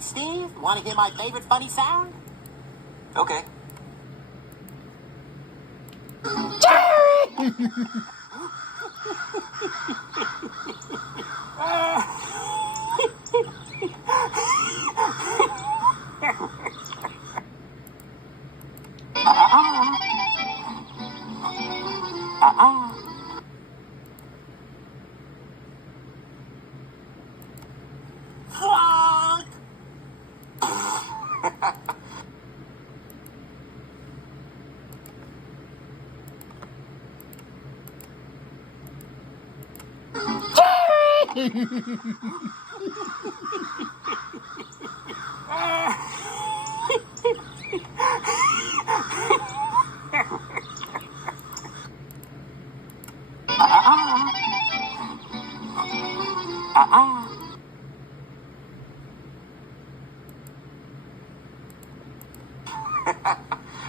Hey, Steve, want to hear my favorite funny sound? Okay.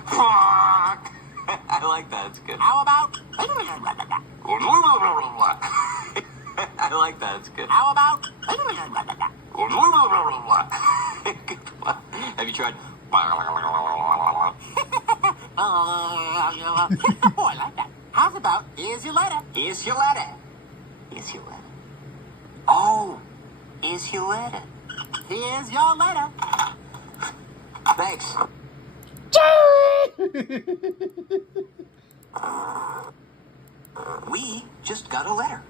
Frog! I like that. It's good. How about? I like that. It's good. How about? Have you tried? Oh, I like that. How's about? Here's your letter. Here's your letter. Here's your letter. Oh, here's your letter. Here's your letter. Thanks. We just got a letter.